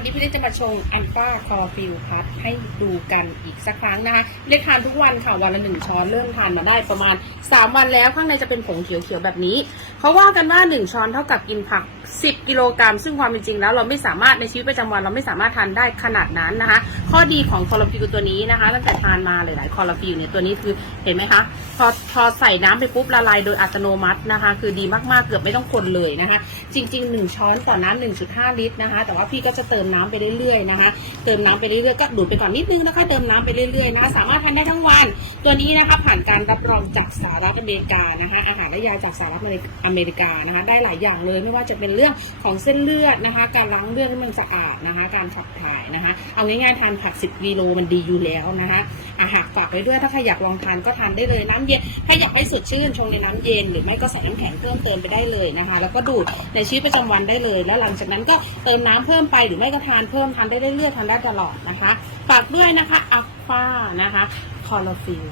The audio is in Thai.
วันนี้พี่เล็กจะมาชงอัลฟาคอฟิลพัทให้ดูกันอีกสักครั้งนะคะเล็กทานทุกวันค่ะวันละหนึ่งช้อนเริ่มทานมาได้ประมาณ 3 วันแล้วข้างในจะเป็นผงเขียวๆแบบนี้เขาว่ากันว่า 1 ช้อนเท่ากับกินผัก 10 กิโลกรัม ซึ่งความเป็นจริงแล้วเราไม่สามารถในชีวิตประจำวันเราไม่สามารถทานได้ขนาดนั้นนะคะ ข้อดีของคอลลาฟิลตัวนี้นะคะ ตั้งแต่ทานมาหลายๆคอลลาฟิลเนี่ยตัวนี้คือเห็นไหมคะพอพอใส่น้ำไปปุ๊บละลายโดยอัตโนมัตินะคะ คือดีมากๆเกือบไม่ต้องคนเลยนะคะ จริง ๆ 1 ช้อนต่อน้ำ1.5 ลิตรนะคะ แต่ว่าพี่ก็จะเติมน้ำไปเรื่อยๆนะคะ เติมน้ำไปเรื่อยๆก็ดูดไปก่อนนิดนึงแล้วก็เติมน้ำไปเรื่อยๆนะคะสามารถทานได้ทั้งวัน ตัวนี้นะคะผ่านการรับรองจากสหรัฐอเมริกานะคะอาหารและยาจากสหรัฐอเมริกานะคะได้หลายอย่างเลยไม่ว่าจะเป็นเรื่องของเส้นเลือดนะคะ การล้างเลือดให้มันสะอาดนะคะ การขับถ่ายนะคะ เอาง่ายๆทานผัก 10กิโลมันดีอยู่แล้วนะคะอาหารฝากไว้ด้วยถ้าใครอยากลองทานก็ทานได้เลยน้ำเย็นถ้าอยากให้สดชื่นชงในน้ำเย็น หรือไม่ก็ใส่น้ำแข็งเพิ่มเติมไปได้เลยนะคะ แล้วก็ดูดในชีวิตประจำวันได้เลย แล้วหลังจากนั้นก็เติมน้ำเพิ่มไปหรือไม่ก็ทานเพิ่มทานได้เรื่อยๆทานได้ตลอดนะคะฝากด้วยนะคะอัฟฟานะคะคอลลาฟิล